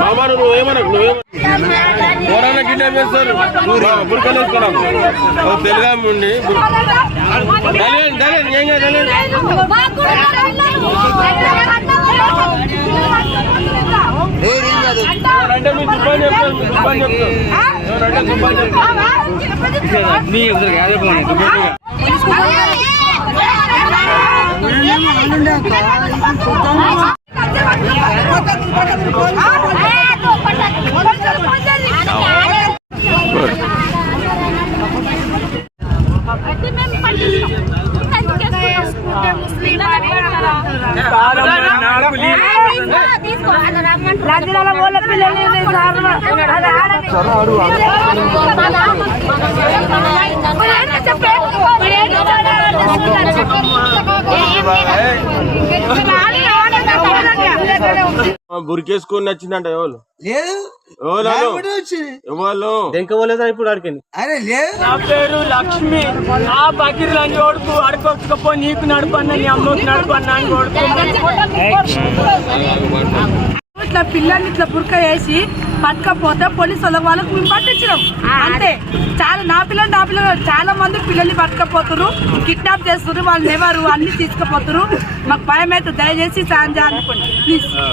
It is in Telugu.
మామా నువ్వేమన్నా ఎవరన్నా కిడ్నాప్ చేస్తారు బుర్కలు వేసుకున్నాం తెలుగా ఉండి అంటే మీరు దుబ్బాని చెప్తారు బురికేసుకొని నచ్చిందంట ఎవరు ఇప్పుడు అడిగింది. నా పేరు లక్ష్మి. ఆ బకీర్ లంచి కొడుకు అడుకోకపో నీకు నడుపన్నా నీ అమ్మకి నడుపన్నా అని కొడుకు ఇట్లా పిల్లల్ని ఇట్లా బుర్క వేసి పట్టుకపోతే పోలీసు వాళ్ళకు మేము పట్టించినాం అంతే. చాలా నా పిల్లలు చాలా మంది పిల్లల్ని పట్టుకపోతున్నారు, కిడ్నాప్ చేస్తున్నారు, వాళ్ళు ఎవరు అన్ని తీసుకుపోతున్నారు. మాకు భయం అయితే దయచేసి సాయం చేయాలనుకోండి ప్లీజ్.